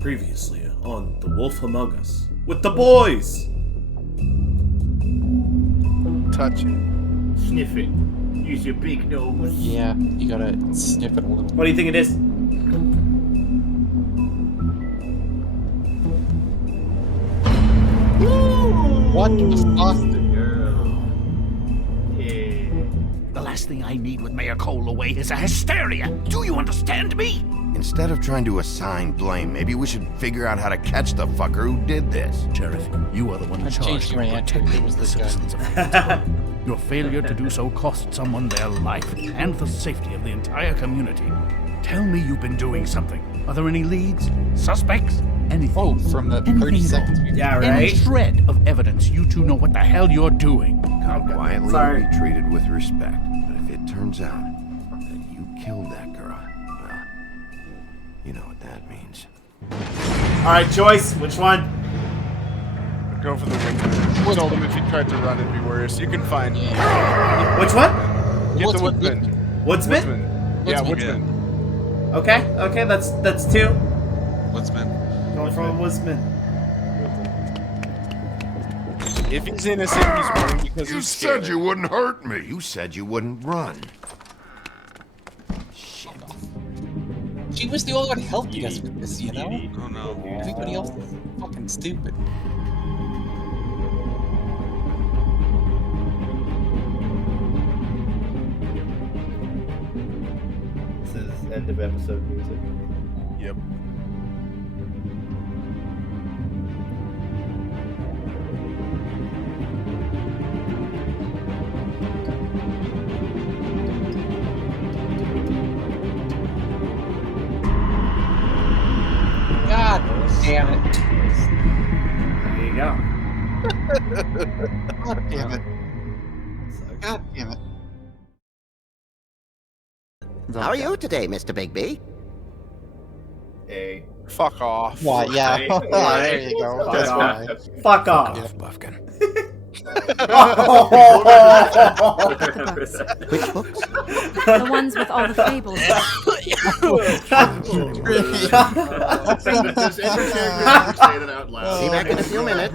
Previously on The Wolf Among Us with the boys. Touch it. Sniff it. Use your big nose. Yeah, you gotta sniff it a little. What do you think it is? What the fuck? The last thing I need with Mayor Cole away is a hysteria. Do you understand me? Instead of trying to assign blame, maybe we should figure out how to catch the fucker who did this. Sheriff, you are the one I charged changed with my answer. It protecting was the this guy. citizens of Fayetteville. Your failure to do so cost someone their life and the safety of the entire community. Tell me you've been doing something. Are there any leads? Suspects? Anything? Oh, from the 30 Anything at seconds all. before. Yeah, Any right? shred of evidence you two know what the hell you're doing. Quietly Sorry. be treated with respect. But if it turns out that you killed that girl, well, you know what that means. Alright, Joyce, which one? Go for the wingman. Told him if he tried to run, it'd be worse. You can find Which one? Get the Woodsman. woodsman. Woodsman? Yeah, Woodsman. woodsman. Okay, that's two. Woodsman. Going for a Woodsman. If he's innocent, he's running because You he's said scared. you wouldn't hurt me. You said you wouldn't run. Shit. She was the only one helping us with this, you know? Oh no. Everybody else is fucking stupid. This is end of episode music. Yep. God damn it. There you go. God damn it. God damn it. How are you today, Mr. Bigby? A. Fuck off. Why, yeah. Right, There you go. Fuck That's off. fine. Fuck off. Off, Buffkin. Which books? The ones with all the fables. Does every character ever say that out loud? See you back in a few minutes.